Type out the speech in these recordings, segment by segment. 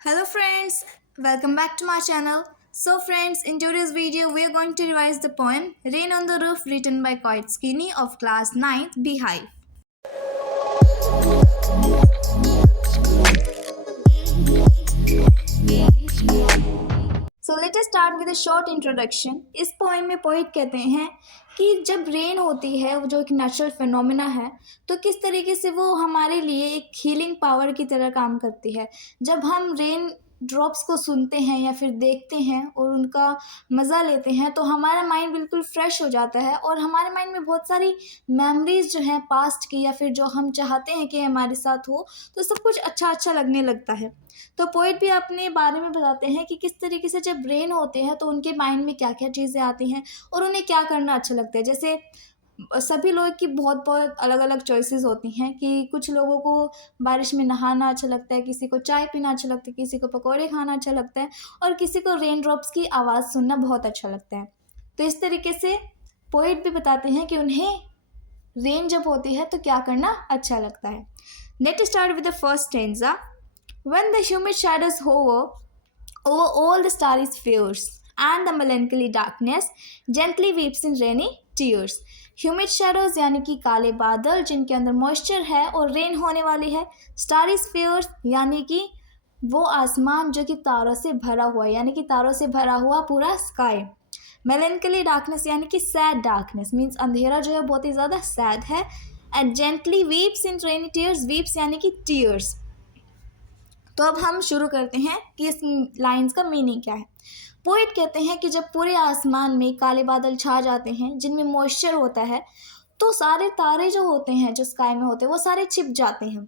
Hello friends, welcome back to my channel. So friends, in today's video we are going to revise the poem Rain on the Roof written by Coit Skinny of class 9th Beehive. So let us start with a short introduction. इस poem में poet कहते हैं कि जब rain होती है वो जो एक नेचुरल फिनोमिना है तो किस तरीके से वो हमारे लिए एक हीलिंग पावर की तरह काम करती है। जब हम रेन ड्रॉप्स को सुनते हैं या फिर देखते हैं और उनका मज़ा लेते हैं तो हमारा माइंड बिल्कुल फ्रेश हो जाता है और हमारे माइंड में बहुत सारी मेमोरीज जो हैं पास्ट की या फिर जो हम चाहते हैं कि हमारे साथ हो तो सब कुछ अच्छा अच्छा लगने लगता है। तो पोइट भी अपने बारे में बताते हैं कि किस तरीके से जब ब्रेन होते हैं तो उनके माइंड में क्या क्या चीज़ें आती हैं और उन्हें क्या करना अच्छा लगता है। जैसे सभी लोग की बहुत बहुत अलग अलग चॉइसेस होती हैं कि कुछ लोगों को बारिश में नहाना अच्छा लगता है, किसी को चाय पीना अच्छा लगता है, किसी को पकौड़े खाना अच्छा लगता है और किसी को रेन ड्रॉप्स की आवाज़ सुनना बहुत अच्छा लगता है। तो इस तरीके से पोइट भी बताते हैं कि उन्हें रेन जब होती है तो क्या करना अच्छा लगता है। Let start with the first stanza. When the humid shadows hover over all the starry spheres, and the melancholy darkness gently weeps in rainy tears. Humid shadows यानी कि काले बादल जिनके अंदर मॉइस्चर है और रेन होने वाली है। स्टारी स्फीयर्स यानी कि वो आसमान जो कि तारों से भरा हुआ है, यानी कि तारों से भरा हुआ पूरा स्काई। मेलेंकली डार्कनेस यानी कि सैड डार्कनेस मीन्स अंधेरा जो है बहुत ही ज़्यादा सैड है। And gently weeps in rainy tears, weeps यानी कि टीयर्स। तो अब हम शुरू करते हैं कि इस लाइंस का मीनिंग क्या है। पोइट कहते हैं कि जब पूरे आसमान में काले बादल छा जाते हैं जिनमें मॉइस्चर होता है तो सारे तारे जो होते हैं जो स्काई में होते हैं वो सारे छिप जाते हैं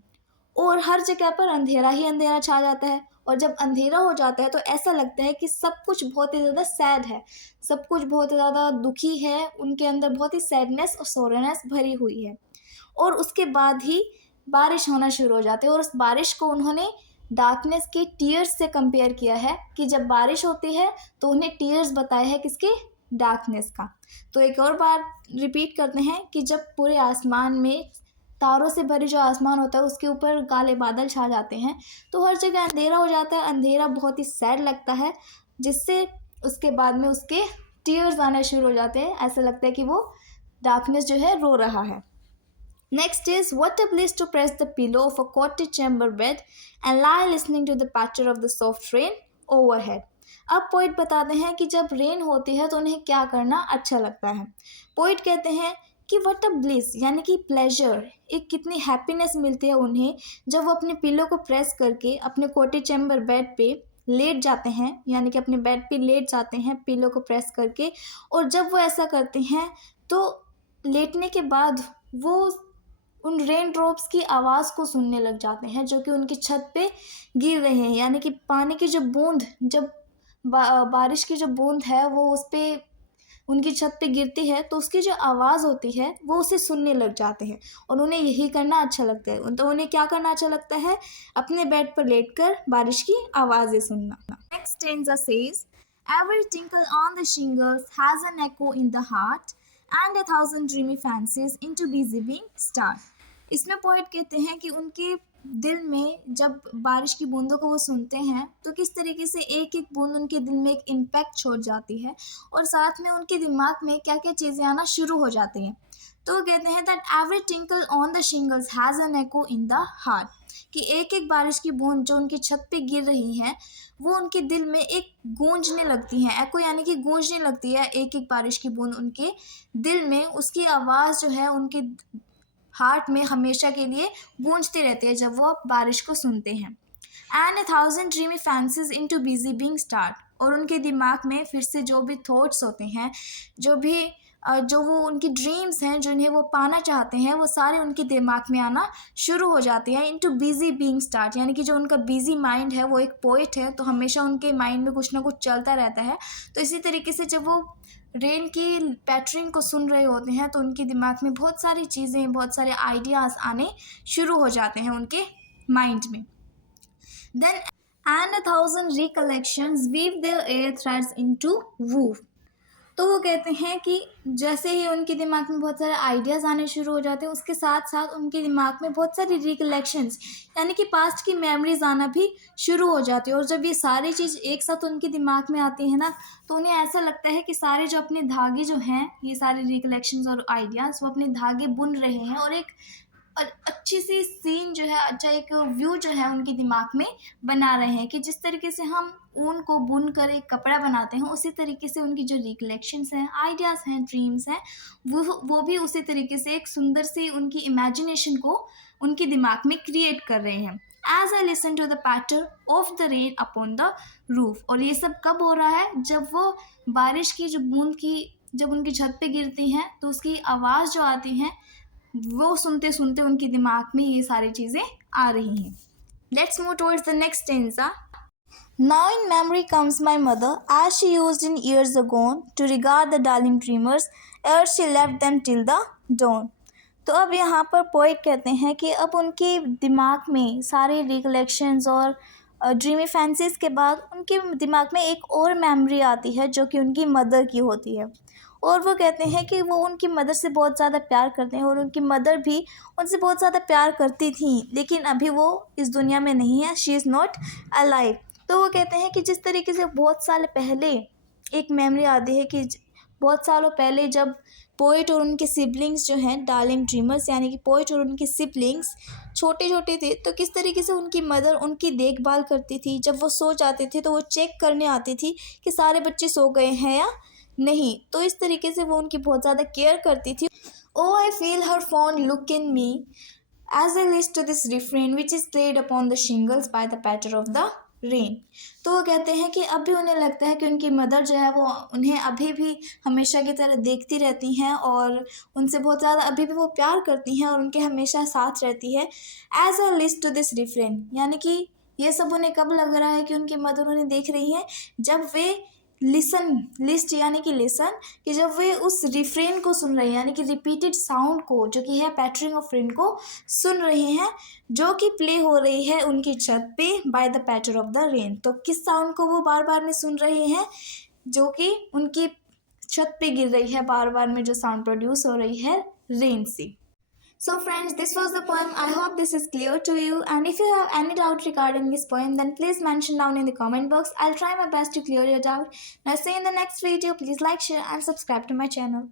और हर जगह पर अंधेरा ही अंधेरा छा जाता है। और जब अंधेरा हो जाता है तो ऐसा लगता है कि सब कुछ बहुत ही ज़्यादा सैड है, सब कुछ बहुत ही ज़्यादा दुखी है, उनके अंदर बहुत ही सैडनेस और सोरेनेस भरी हुई है। और उसके बाद ही बारिश होना शुरू हो जाती है और उस बारिश को उन्होंने डार्कनेस के टीयर्स से कंपेयर किया है कि जब बारिश होती है तो उन्हें टीयर्स बताया है किसके, डार्कनेस का। तो एक और बार रिपीट करते हैं कि जब पूरे आसमान में तारों से भरी जो आसमान होता है उसके ऊपर काले बादल छा जाते हैं तो हर जगह अंधेरा हो जाता है, अंधेरा बहुत ही सैड लगता है जिससे उसके बाद में उसके टीयर्स आने शुरू हो जाते हैं। ऐसा लगता है कि वो डार्कनेस जो है रो रहा है। Next is what a bliss to press the pillow of a cottage chamber bed and lie listening to the patter of the soft rain overhead. अब पोइट बताते हैं कि जब रेन होती है तो उन्हें क्या करना अच्छा लगता है। पोइट कहते हैं कि वट अ ब्लिस यानी कि प्लेजर, एक कितनी हैप्पीनेस मिलती है उन्हें जब वो अपने पिलो को प्रेस करके अपने कॉटेज चैम्बर बेड पे लेट जाते हैं, यानी कि अपने बेड पे लेट जाते हैं पिलो को प्रेस करके। और जब वो ऐसा करते हैं तो लेटने के बाद वो उन रेन ड्रॉप्स की आवाज़ को सुनने लग जाते हैं जो कि उनकी छत पे गिर रहे हैं, यानी कि पानी की जो बूंद जब बारिश की जो बूंद है वो उस पर उनकी छत पे गिरती है तो उसकी जो आवाज़ होती है वो उसे सुनने लग जाते हैं और उन्हें यही करना अच्छा लगता है। तो उन्हें क्या करना अच्छा लगता है, अपने बेड पर लेटकर बारिश की आवाज़ें सुनना। Next stanza says every tinkle on the shingles has an echo in the heart and a thousand dreamy fancies into busy being star. इसमें पोइट कहते हैं कि उनके दिल में जब बारिश की बूंदों को वो सुनते हैं तो किस तरीके से एक एक बूंद उनके दिल में एक इम्पैक्ट छोड़ जाती है और साथ में उनके दिमाग में क्या क्या चीज़ें आना शुरू हो जाती हैं। तो वो कहते हैं that every tinkle on the shingles has an echo in the heart, कि एक एक बारिश की बूंद जो उनकी छत पे गिर रही हैं वो उनके दिल में एक गूंजने लगती हैं। एको यानी कि गूंजने लगती है एक एक बारिश की बूंद उनके दिल में, उसकी आवाज़ जो है उनके हार्ट में हमेशा के लिए गूंजती रहती है जब वो बारिश को सुनते हैं। And A thousand dreamy fancies in too busy being start, और उनके दिमाग में फिर से जो भी थॉट्स होते हैं, जो वो उनकी ड्रीम्स हैं जिन्हें वो पाना चाहते हैं वो सारे उनके दिमाग में आना शुरू हो जाती हैं। इनटू बिजी बीइंग स्टार्ट यानी कि जो उनका बिजी माइंड है वो एक पोइट है तो हमेशा उनके माइंड में कुछ ना कुछ चलता रहता है। तो इसी तरीके से जब वो रेन की पैटर्न को सुन रहे होते हैं तो उनके दिमाग में बहुत सारी चीज़ें, बहुत सारे आइडियाज़ आने शुरू हो जाते हैं उनके माइंड में। Then and a thousand recollections weave their air threads into woof, तो वो कहते हैं कि जैसे ही उनके दिमाग में बहुत सारे आइडियाज़ आने शुरू हो जाते हैं, उसके साथ साथ उनके दिमाग में बहुत सारी रिकलेक्शंस यानी कि पास्ट की मेमोरीज आना भी शुरू हो जाती है। और जब ये सारी चीज़ एक साथ उनके दिमाग में आती है ना, तो उन्हें ऐसा लगता है कि सारे जो अपने धागे जो हैं, ये सारे रिकलेक्शंस और आइडियाज़, वो अपने धागे बुन रहे हैं और एक अच्छी सी सीन जो है, अच्छा एक व्यू जो है उनके दिमाग में बना रहे हैं कि जिस तरीके से हम ऊन को बुन कर एक कपड़ा बनाते हैं, उसी तरीके से उनकी जो रिकलेक्शंस हैं, आइडियाज़ हैं, ड्रीम्स हैं, वो भी उसी तरीके से एक सुंदर सी उनकी इमेजिनेशन को उनके दिमाग में क्रिएट कर रहे हैं। As I listen to the patter of the rain upon the roof. और ये सब कब हो रहा है? जब वो बारिश की जो बूंद की जब उनकी छत पे गिरती हैं, तो उसकी आवाज़ जो आती है, वो सुनते सुनते उनके दिमाग में ये सारी चीज़ें आ रही हैं। Let's move towards the next stanza. Now in memory comes my mother, as she used in years agone, to regard the darling dreamers, ere she left them till the dawn. तो अब यहाँ पर पोइट कहते हैं कि अब उनके दिमाग में सारे रिकलेक्शंस और ड्रीमी फैंसीज के बाद उनके दिमाग में एक और मेमोरी आती है जो कि उनकी मदर की होती है। और वो कहते हैं कि वो उनकी मदर से बहुत ज़्यादा प्यार करते हैं और उनकी मदर भी उनसे बहुत ज़्यादा प्यार करती थी, लेकिन अभी वो इस दुनिया में नहीं है, शी इज़ नॉट अलाइव। तो वो कहते हैं कि जिस तरीके से बहुत साल पहले एक मेमोरी आती है कि बहुत सालों पहले जब पोइट और उनके सिबलिंग्स जो हैं, डार्लिंग ड्रीमर्स यानी कि पोइट और उनके सिबलिंग्स छोटे छोटे थे, तो किस तरीके से उनकी मदर उनकी देखभाल करती थी। जब वो सो जाते थे तो वो चेक करने आती थी कि सारे बच्चे सो गए हैं या नहीं। तो इस तरीके से वो उनकी बहुत ज़्यादा केयर करती थी। O I feel her fond look in me as I list to this refrain which is played upon the shingles by the patter of the rain. तो वो कहते हैं कि अब भी उन्हें लगता है कि उनकी मदर जो है वो उन्हें अभी भी हमेशा की तरह देखती रहती हैं और उनसे बहुत ज़्यादा अभी भी वो प्यार करती हैं और उनके हमेशा साथ रहती है। As a list to this refrain यानी कि ये सब उन्हें कब लग रहा है कि उनकी मदर उन्हें देख रही है? जब वे लिस्ट यानी कि लिसन, कि जब वे उस रिफ्रेन को सुन रहे हैं यानी कि रिपीटेड साउंड को, जो कि है पैटरिंग ऑफ रेन को सुन रहे हैं, जो कि प्ले हो रही है उनकी छत पे by the patter of the rain. तो किस साउंड को वो बार बार में सुन रहे हैं? जो कि उनकी छत पे गिर रही है बार बार में, जो साउंड प्रोड्यूस हो रही है रेन से। So friends, this was the poem. I hope this is clear to you, and if you have any doubt regarding this poem, then please mention down in the comment box. I'll try my best to clear your doubt. Now see you in the next video. Please like, share and subscribe to my channel.